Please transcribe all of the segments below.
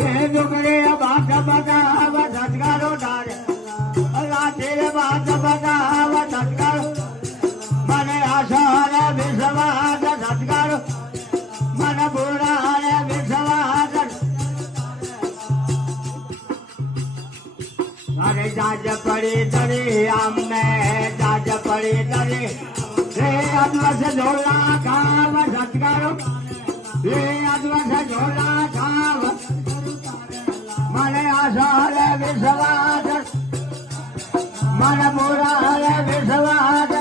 એ ડુંગરે બાટ બતાવ સત્કારો તારે લાઠી બાટ બતાવ સત્કારો મને આશા વિશ્વાસ સત્કારો મને બુરા વિશ્વાસ અરે જાજ પડી તરી અમને જાજ પડી તરી એ અદવસ ઝોલા ખાવ સત્કારો એ અદવસ ઝોલા ખાવ મને આશા વિશ્વાસ મને બુરા વિશ્વાસ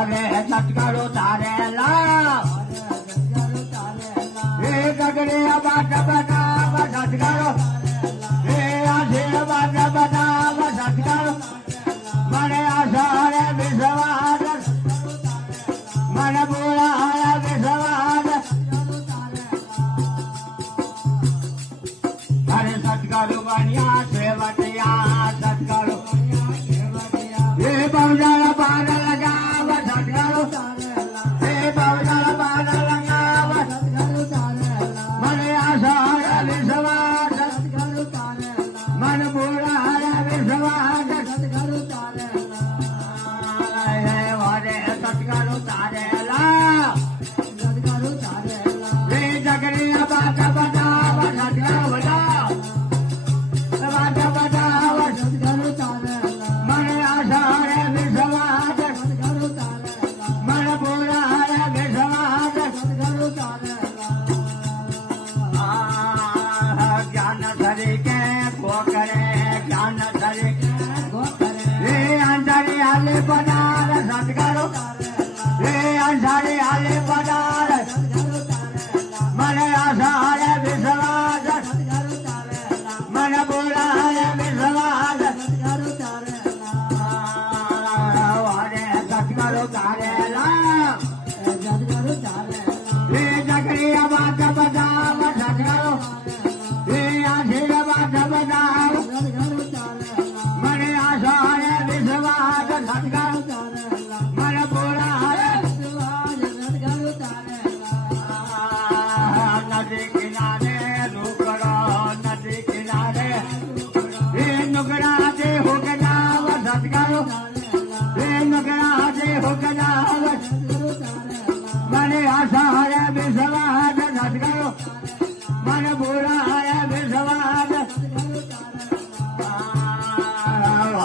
હરે સત્કારો તારે લાવ એ ગગડે બાટ બતાવ સત્કારો એ આશીર્વાદ બતાવ સત્કારો મને આશા વિશ્વાસ મને બુરા વિશ્વાસ અરે સત્કારો બન્યા સેવટિયા સત્કારો એ બહુજન બાર લગાવ સત્કારો એ બહુજન બાર લગાવ મને આશા વિશ્વાસ મન બુરા વિશ્વાસ સત્કારો તારે લાવ એ જગરી બાટ બતાવ સત્કારો બતાવ બાટ બતાવ મને આશા વિશ્વાસ મને બુરા વિશ્વાસ જ્ઞાન તરીકે ગોકરે જ્ઞાન તરીકે એ અંધારી હાલે પડાર સત્કારો એ અંધારી હાલે પડાર મને આશા વિશ્વાસ મને બુરા વિશ્વાસ સત્કારો તારે લાવ એ જગરી બાટ બતાવ સત્કારો એ આશીર્વાદ બતાવ મને આશા વિશ્વાસ સત્કારો મને બુરા નદી કિનારે લુકડો નદી કિનારે એ નુકડા જે હુકનાવ સત્કારો એ નુકડા જે હુકનાવ મને આશા વિશ્વાસ સત્કારો મને બુરા વિશ્વાસ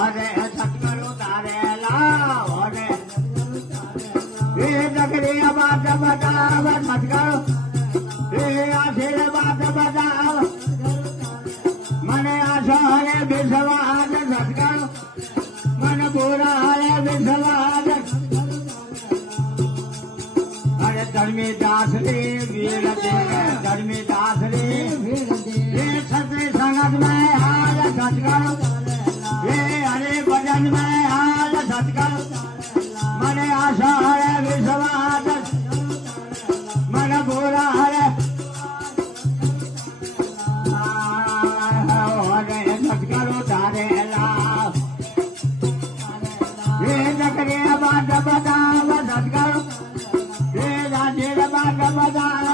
હરે સત્કારો તારે લાવ હરે એ જગરી બાટ બતાવ સત્કારો એ આશીર્વાદ બતાવ મને આશા વિશ્વાસ સત્કારો મને બુરા વિશ્વાસ અરે ધર્મીદાસ રે વીર ધર્મીદાસ રે એ સત્ય સંગત में हाल सत्कारो ए हरे भजन में हाल सत्कारो મને આશા વિશ્વાસ મને બુરા હરે સત્કારો તારે લાવ એ જગરે બાટ બતાવ સત્કારો એ રાજે બાટ બતાવ